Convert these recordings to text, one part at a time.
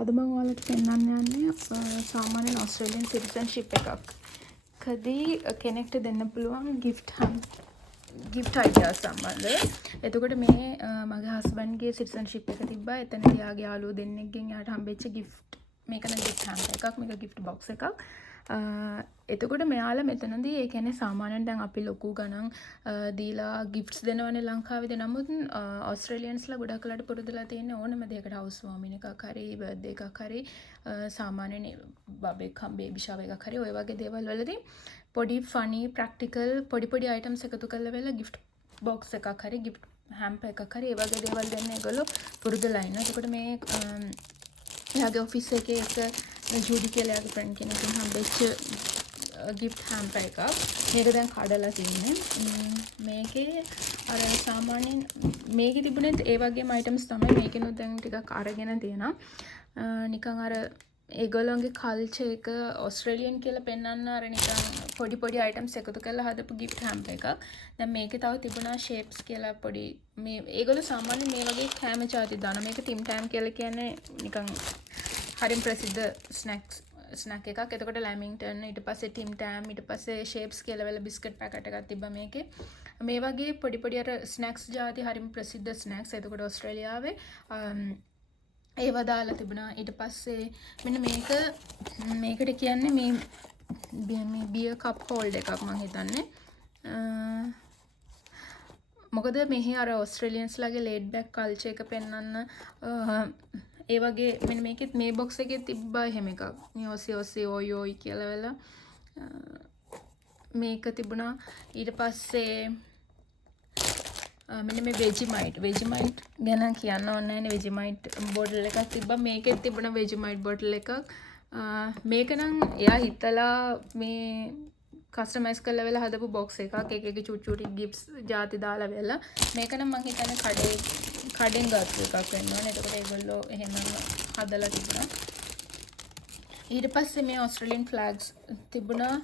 අද මම ඔයාලට පෙන්වන්න යන්නේ සාමාන්‍යයෙන් ඕස්ට්‍රේලියන් සිටිසන්ෂිප් එකකදී කෙනෙක්ට දෙන්න පුළුවන් ගිෆ්ට් අයිඩියා සම්බන්ධව. එතකොට මේ මගේ හස්බන්ඩ්ගේ සිටිසන්ෂිප් එක තිබ්බා. එතනදී යාගේ යාළුවෝ දෙන්නෙක්ගෙන් යාට හම්බෙච්ච ගිෆ්ට් මේක නම් ගිෆ්ට් හැම්පර් එකක්. මේක ගිෆ්ට් බොක්ස් එකක්. එතකොට මෙයාලා මෙතනදී ඒ කියන්නේ සාමාන්‍යයෙන් දැන් අපි ලොකු ගණන් දීලා ගිෆ්ට්ස් දෙනවනේ ලංකාවේදී. නමුත් ඕස්ට්‍රේලියන්ස්ලා ගොඩක් වෙලාට පුරුදුලා තියෙන ඕනම දෙයකට හවුස් වෝමින් එකක් හරි බර්ත්ඩේ එකක් හරි සාමාන්‍යයෙන් බබෙක් බේබි ෂවර් එකක් හරි ඔය වගේ දේවල් වලදී පොඩි ෆනි ප්‍රැක්ටිකල් පොඩි අයිටම්ස් එකතු කරලා වෙලා ගිෆ්ට් බොක්ස් එකක් හරි ගිෆ්ට් හැම්පර් එකක් හරි ඒ වගේ දේවල් දෙන්න ඒගොල්ලෝ පුරුදුලා ඉන්නවා. එතකොට මේ එයාගේ ඔෆිස් එකේ එක ජූඩි කියලා එයාගේ ෆ්‍රෙන්ඩ් කෙනෙක්ගෙන් හම්බෙච්ච ගිෆ්ට් හැම්පර් එකක්. මේක දැන් කඩලා තින්නේ. මේකේ අර සාමාන්‍යයෙන් මේකේ තිබුණෙත් ඒ වගේම අයිටම්ස් තමයි. මේකෙනුත් දැන් ටිකක් අරගෙන තියෙනවා. නිකන් අර ඒගොල්ලෝගේ කල්චර් එක ඕස්ට්‍රේලියන් කියලා පෙන්වන්න අර නිකන් පොඩි අයිටම්ස් එකතු කරලා හදපු ගිෆ්ට් හැම්පර් එකක්. දැන් මේකේ තව තිබුණා ෂේප්ස් කියලා පොඩි මේ ඒගොල්ලෝ සාමාන්‍යයෙන් මේ වගේ කෑම જાති දානවා. මේක ටිම් ටෑම් කියලා කියන්නේ නිකන් හරිම ප්‍රසිද්ධ ස්නැක් එකක්. එතකොට ලැමින්ටන් ඊට පස්සේ ටිම් ටෑම් ඊට පස්සේ ෂේප්ස් කියලා වෙල බිස්කට් පැකට් එකක් තිබ්බා මේකේ. මේ වගේ පොඩි අර ස්නැක්ස් જાති හරිම ප්‍රසිද්ධ ස්නැක්ස්. එතකොට ඕස්ට්‍රේලියාවේ ඒවා දාලා තිබුණා. ඊට පස්සේ මෙන්න මේකට කියන්නේ මේ බියර් කප් හෝල්ඩ් එකක් මම හිතන්නේ. මොකද මෙහි අර ඕස්ට්‍රේලියන්ස්ලාගේ ලේඩ් බෑක් කල්චර් එක පෙන්වන්න ඒ වගේ මෙන්න මේකෙත් මේ බොක්ස් එකේ තිබ්බා එහෙම එකක්. මේ ඔසි ඔයි කියලා වෙලා මේක තිබුණා. ඊට පස්සේ මෙන්න මේ වෙජිමයිට් ගැන කියන්න ඕනේ නැහැ නේ. වෙජිමයිට් බෝටල් එකක් තිබ්බා. මේකෙත් තිබුණා වෙජිමයිට් බෝටල් එකක්. මේක නම් එයා හිතලා මේ කස්ටමයිස් කරලා වෙලා හදපු බොක්ස් එකක්. එක චුටි ගිෆ්ට්ස් ಜಾති දාලා වෙලා මේක නම් මම හිතන්නේ කඩෙන් ගත්ත එකක් වෙන්න ඕනේ. එතකොට ඒගොල්ලෝ එහෙම හදලා තිබුණා. ඊට පස්සේ මේ ඕස්ට්‍රේලියන් ෆ්ලැග්ස් තිබුණා.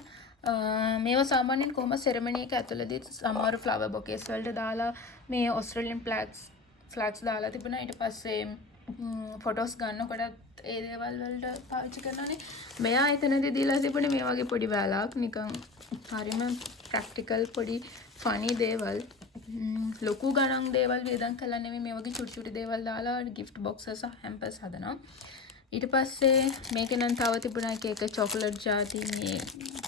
මේවා සාමාන්‍යයෙන් කොහොම සෙරමනි එක ඇතුළතදී සමහර ෆ්ලවර් බොකේස් වලට දාලා මේ ඕස්ට්‍රේලියන් ෆ්ලැග්ස් දාලා තිබුණා. ඊට පස්සේ ෆොටෝස් ගන්නකොටත් ඒ දේවල් වලට පාවිච්චි කරනවානේ. මෙයා එතනදී දීලා තිබුණේ මේ වගේ පොඩි වැලක් නිකන් හරිම ප්‍රැක්ටිකල් පොඩි ෆනි දේවල්. ලොකු ගණන් දේවල් වේදන් කළා නෙමෙයි මේ වගේ චුටි දේවල් දාලා ගිෆ්ට් බොක්සස් හැම්පර්ස් හදනවා. ඊට පස්සේ මේක නම් තව තිබුණා එක චොකලට් ಜಾති මේ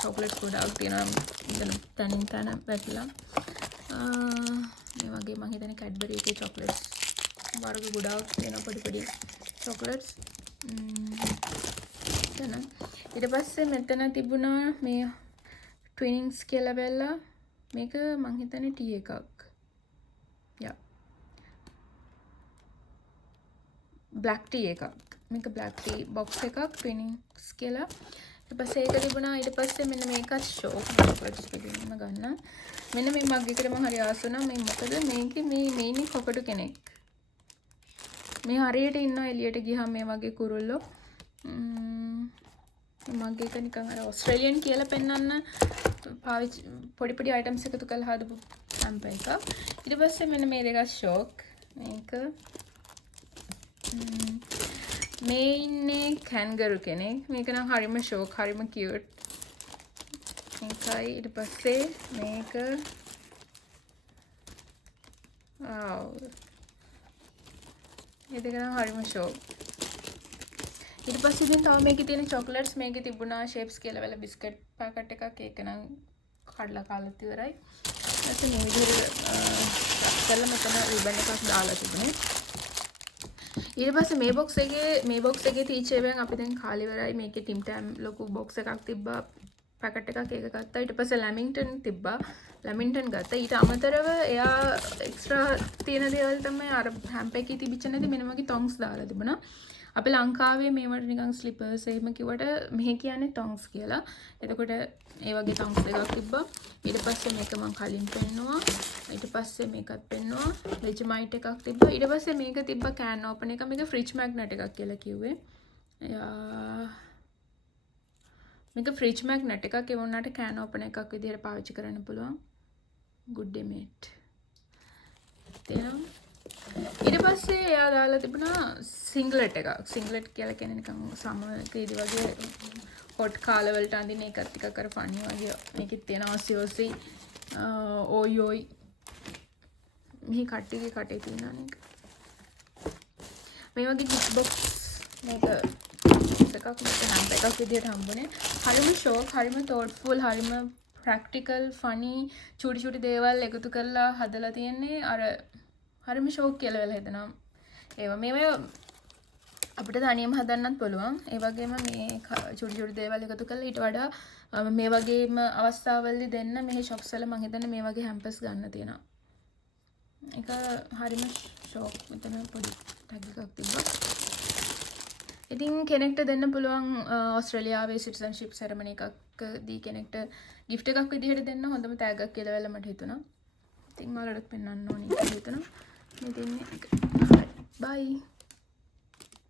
චොකලට් ගොඩාක් තියෙනවා. තනින් තන වැටිලා. මේ වගේ මම හිතන්නේ කැඩ්බරි එකේ චොකලට්ස් වර්ග ගොඩාක් තියෙනවා පොඩි චොකලට්ස්. ඊට පස්සේ මෙතන තිබුණා මේ ට්විනින්ග්ස් කියලා වෙලා මේක මම හිතන්නේ ටී එකක්. බ්ලැක් ටී එකක්. මේක බ්ලැක් ටී බොක්ස් එකක් ට්විනින්ග්ස් කියලා. ඊට පස්සේ ඒක තිබුණා. ඊට පස්සේ මෙන්න මේකත් ෂෝක් චොකලට්ස් වලින්ම ගන්න. මෙන්න මේ මග් එකට මම හරි ආස වුණා. මේ මොකද මේකේ මේ ඉන්නේ කොකටු කෙනෙක්. මේ හරියට ඉන්නවා එළියට ගියාම මේ වගේ කුරුල්ලෝ. මග් එක නිකන් අර ඕස්ට්‍රේලියන් කියලා පෙන්වන්න පාවිච්චි පොඩි අයිටම්ස් එකතු කරලා හදපු හැම්පර් එකක්. ඊට පස්සේ මෙන්න මේ දෙක ෂෝක්. මේක මේ ඉන්නේ කැන්ගරු කෙනෙක්. මේක නම් හරිම ෂෝක් හරිම කියුට්. මේකයි. ඊට පස්සේ මේක මේ දෙක නම් හරිම ෂෝක්. ඊට පස්සේ ඉතින් තව මේකේ තියෙන චොකලට්ස් මේකේ තිබුණා ෂේප්ස් කියලා වෙලා බිස්කට් පැකට් එකක්. ඒක නම් කඩලා කාලත් ඉවරයි. ඊට මේ විදිහට කරලා මෙතන රිබන් එකක් දාලා තිබුණේ. ඊට පස්සේ මේ බොක්ස් එකේ තීචේවෙන් අපි දැන් කාලේ ඉවරයි. මේකේ ටිම් ටෑම් ලොකු බොක්ස් එකක් තිබ්බා. පැකට් එකක් ඒක ගත්තා. ඊට පස්සේ ලැමින්ටන් තිබ්බා. ලැමින්ටන් ගත්තා. ඊට අමතරව එයා එක්ස්ට්‍රා තියෙන දේවල් තමයි අර හැම්පර් එකේ තිබිච්ච නැති මෙන්න වගේ ටොන්ග්ස් දාලා තිබුණා. අපි ලංකාවේ මේවට නිකන් ස්ලිපර්ස් එහෙම කිව්වට මෙහෙ කියන්නේ ටොන්ග්ස් කියලා. එතකොට ඒ වගේ ටොන්ග්ස් එකක් තිබ්බා. ඊට පස්සේ මේක මම කලින් පෙන්නුවා. ඊට පස්සේ මේකත් පෙන්නුවා. වෙජිමයිට් එකක් තිබ්බා. ඊට පස්සේ මේක තිබ්බා කෑන් ඕපන් එක. මේක ෆ්‍රිජ් මැග්නට් එකක් කියලා කිව්වේ. මේක ෆ්‍රිජ් මැග්නට් එකක්. ඒ වුණාට කෑන් ඕපන් එකක් විදිහට පාවිච්චි කරන්න පුළුවන්. good day mate. තේරෙනවද? ඊට පස්සේ එයා දාලා තිබුණා සිංග්ලට් එකක්. සිංග්ලට් කියලා කියන්නේ නිකන් සමරකේදී වගේ හොට් කාලවලට අඳින එකත් ටිකක් අර ෆනි වගේ. මේකෙත් තියෙනවා ඔසි ඕයි ඕයි. මේ කට්ටියගේ කටේ තියෙනවා නේද? මේ වගේ ගිෆ්ට් බොක්ස් මේක එකක් හැම්පර් එකක් විදියට හම්බුනේ. හරිම ෂෝක්, හරිම තෝට්ෆුල්, හරිම ප්‍රැක්ටිකල්, ෆනි චූටි චූටි දේවල් එකතු කරලා හදලා තියෙන්නේ. අර හරිම ෂෝක් කියලා වෙලා හිතනවා. ඒවා මේවා අපිට තනියම හදන්නත් පුළුවන්. ඒ වගේම මේ චූටි චූටි දේවල් එකතු කරලා ඊට වඩා මේ වගේම අවස්ථාවවලදී දෙන්න මේ shops වල මම හිතන්නේ මේ වගේ හැම්පර්ස් ගන්න තියෙනවා. ඒක හරිම ෂෝක්. මෙතන පොඩි ටැග් එකක් තිබ්බා. ඉතින් කෙනෙක්ට දෙන්න පුළුවන් ඕස්ට්‍රේලියාවේ සිටිසන්ෂිප් සෙරමනි එකක්දී කෙනෙක්ට gift එකක් විදිහට දෙන්න හොඳම ටැග් එකක් කියලා වෙලා මට හිතුණා. ඉතින් මම ඔයාලට පෙන්වන්න ඕනේ කියලා හිතුණා. මේ දෙන්නේ. බයි.